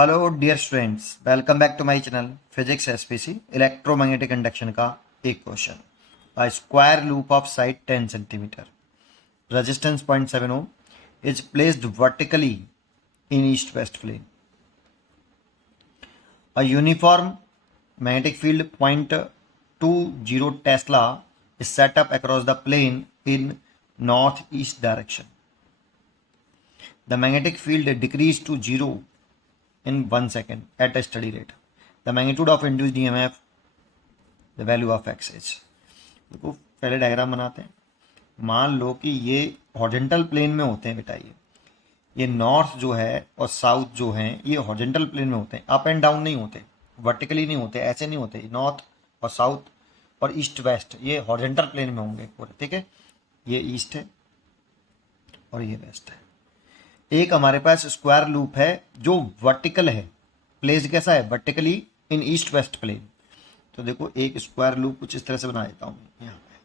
Hello dear students, welcome back to my channel physics SPC. Electromagnetic induction का एक question. A square loop of side 10 centimetre, resistance 0.7 ohm is placed vertically in east west plane. A uniform magnetic field 0.20 Tesla is set up across the plane in northeast direction. The magnetic field decreased to zero in 1 second at a steady rate. The magnitude of induced EMF, the value of x is। देखो पहले diagram बनाते हैं। मान लो कि ये horizontal plane में होते हैं बेटा, ये नॉर्थ जो है और साउथ जो है ये हॉरिजॉन्टल प्लेन में होते हैं, अप एंड डाउन नहीं होते, वर्टिकली नहीं होते, ऐसे नहीं होते। नॉर्थ और साउथ और ईस्ट वेस्ट ये हॉरिजॉन्टल प्लेन में होंगे पूरे, ठीक है। ये ईस्ट है और ये वेस्ट है। एक हमारे पास स्क्वायर लूप है जो वर्टिकल है, प्लेस्ड कैसा है, vertically in east west plane. तो देखो एक स्क्वायर लूप कुछ इस तरह से बना देता हूं यहाँ पे।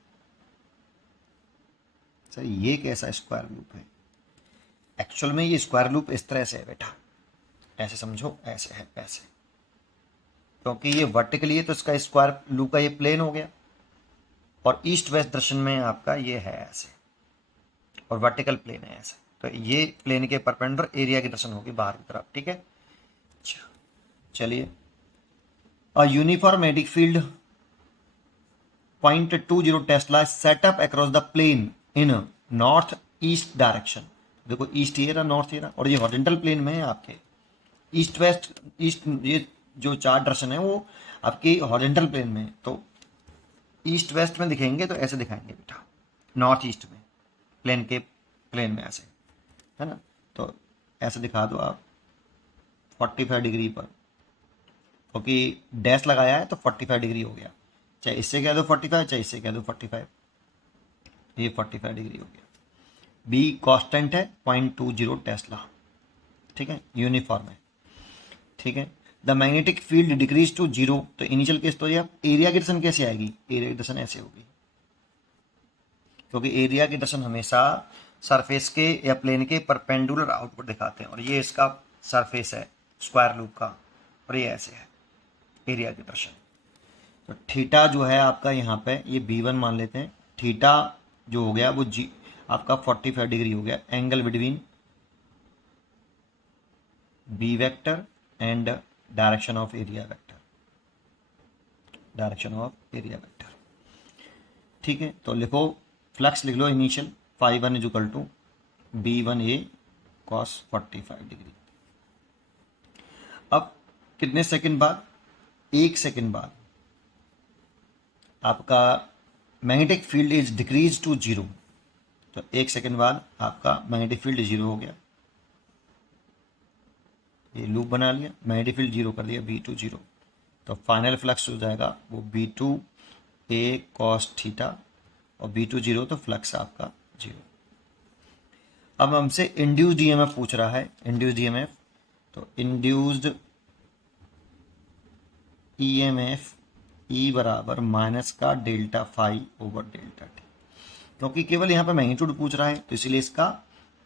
सर ये कैसा स्क्वायर लूप है? एक्चुअल में ये स्क्वायर लूप इस तरह से है बेटा, ऐसे समझो, ऐसे है ऐसे, क्योंकि ये वर्टिकली है तो इसका स्क्वायर लूप का ये प्लेन हो गया, और ईस्ट वेस्ट दर्शन में आपका ये है ऐसे, और वर्टिकल प्लेन है ऐसे। तो ये प्लेन के परपेंडिकुलर एरिया की दर्शन होगी बाहर की तरफ, ठीक है। चलिए, a uniform magnetic field 0.20 tesla set up across the plane in north east direction. देखो ईस्ट ये रहा, नॉर्थ ये रहा, और ये हॉरिजॉन्टल प्लेन में है आपके। ईस्ट वेस्ट, ईस्ट ये जो चार डायरेक्शन है वो आपकी हॉरिजॉन्टल प्लेन में है, तो ईस्ट वेस्ट में दिखेंगे तो ऐसे दिखाएंगे बेटा, नॉर्थ ईस्ट में प्लेन के प्लेन में ऐसे, है ना। तो ऐसे दिखा दो आप 45 डिग्री पर, क्योंकि डैश लगाया है तो 45 डिग्री हो गया। चाहे इससे कह दो 45, चाहे इससे कह दो 45, ये 45 डिग्री हो गया। बी कांस्टेंट है 0.20 टेस्ला, ठीक है, यूनिफॉर्म है, ठीक है। The magnetic field decrease to zero, तो इनिशियल केस तो ये एरिया की दर्शन कैसे आएगी, एरिया की दर्शन ऐसे होगी, क्योंकि एरिया की दर्शन हमेशा सरफेस के या प्लेन के परपेंडिकुलर आउटपुट दिखाते हैं, और ये इसका सरफेस है स्क्वायर लूप का, और ये ऐसे है एरिया की दर्शन। तो थीटा जो है आपका यहाँ पे ये B1 मान लेते हैं। थीटा जो हो गया वो जी आपका 45 डिग्री हो गया, angle between B vector and direction of area vector, direction of area vector, ठीक है। तो लिखो, फ्लक्स लिख लो initial, φ1 is equal to B1A cos 45 degree. अब कितने सेकंड बाद, 1 सेकंड बाद आपका magnetic field is decrease to zero. तो 1 सेकंड बाद आपका मैग्नेटिक फील्ड जीरो हो गया, ये लूप बना लिया, मैग्नेटिक फील्ड जीरो कर दिया, B2 जीरो। तो फाइनल फ्लक्स हो जाएगा वो B2A cos थीटा, और B2 जीरो, तो फ्लक्स आपका जीरो। अब हमसे इंड्यूस्ड ईएमएफ पूछ रहा है, इंड्यूस्ड ईएमएफ। तो इंड्यूस्ड ईएमएफ ई बराबर माइनस का delta phi over delta T, क्योंकि केवल यहाँ पे मैग्नीट्यूड पूछ रहा है तो इसीलिए इसका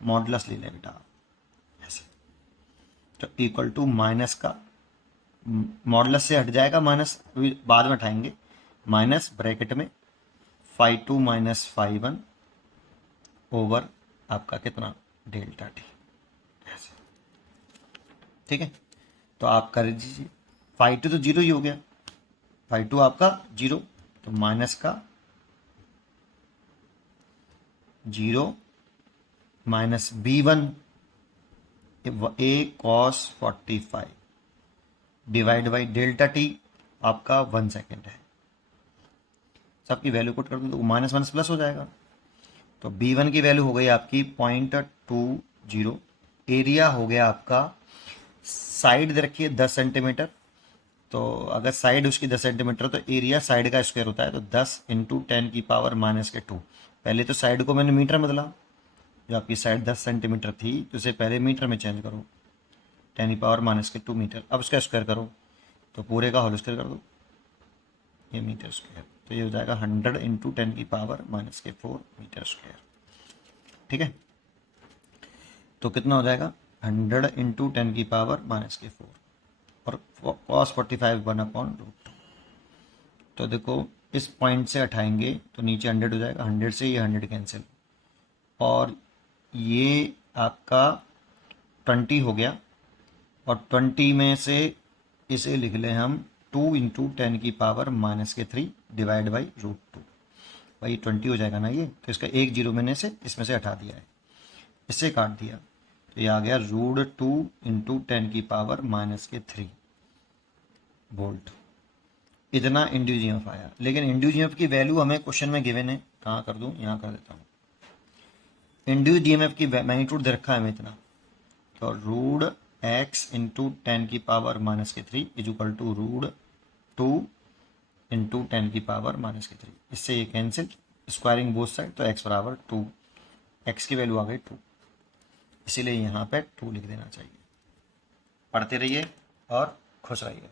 मॉडुलस ले लें बेटा ऐसे। तो इक्वल टू माइनस का, मॉडुलस से हट जाएगा माइनस, बाद में उठाएंगे, माइनस ब्रैकेट में φ2 माइनस φ1 ओवर आपका कितना, डेल्टा टी ऐसे, ठीक है। तो आप कर दीजिए, φ2 तो जीरो ही हो गया, φ2 आपका जीरो, तो माइनस का zero minus B1 A cos 45 divide by delta T आपका 1 सेकेंड है। सबकी वैल्यू पुट कर दो तो माइनस माइनस प्लस हो जाएगा। तो B1 की वैल्यू हो गई आपकी 0.20, एरिया हो गया आपका, साइड दे रखिए 10 सेंटीमीटर, तो अगर साइड उसकी 10 सेंटीमीटर तो एरिया साइड का स्क्वायर होता है, तो 10 इंटू 10 की पावर माइनस के 2। पहले तो साइड को मैंने मीटर में बदला, जो आपकी साइड 10 सेंटीमीटर थी तो उसे पहले मीटर में चेंज करो, 10 की पावर माइनस के 2 मीटर। अब उसका स्क्वायर करो तो पूरे का होल स्क्वायर कर दो, ये मीटर स्क्वायर, तो ये हो जाएगा 100 इंटू 10 की पावर माइनस के 4 मीटर स्क्वायर, ठीक है। तो कितना हो जाएगा, 100 इंटू 10 की पावर माइनस के 4, और cos 45 1/√2। तो देखो इस पॉइंट से हटाएंगे तो नीचे 100 हो जाएगा, 100 से ये 100 कैंसिल, और ये आपका 20 हो गया, और 20 में से इसे लिख लें हम 2 इंटू 10⁻³ डिवाइड बाई √2। भाई 20 हो जाएगा ना ये, तो इसका एक जीरो मैंने से इसमें से हटा दिया है, इससे काट दिया, तो ये आ गया √2 इंटू 10⁻³ वोल्ट। इतना इंड्यूस ईएमएफ आया। लेकिन इंड्यूस ईएमएफ की वैल्यू हमें क्वेश्चन में गिवन है, कहाँ कर दूँ, यहाँ कर देता हूँ। इंड्यूस ईएमएफ की मैग्नीट्यूड दे रखा है हमें इतना, तो √x into 10⁻³ is equal to √2 into 10⁻³। इससे ये कैंसिल, स्क्वायरिंग बोथ साइड, तो x बराबर 2, x की वैल्यू आ गई 2, इसीलिए यहाँ पे 2 लिख देना चाहिए। पढ़ते रहिए और खुश रहिए।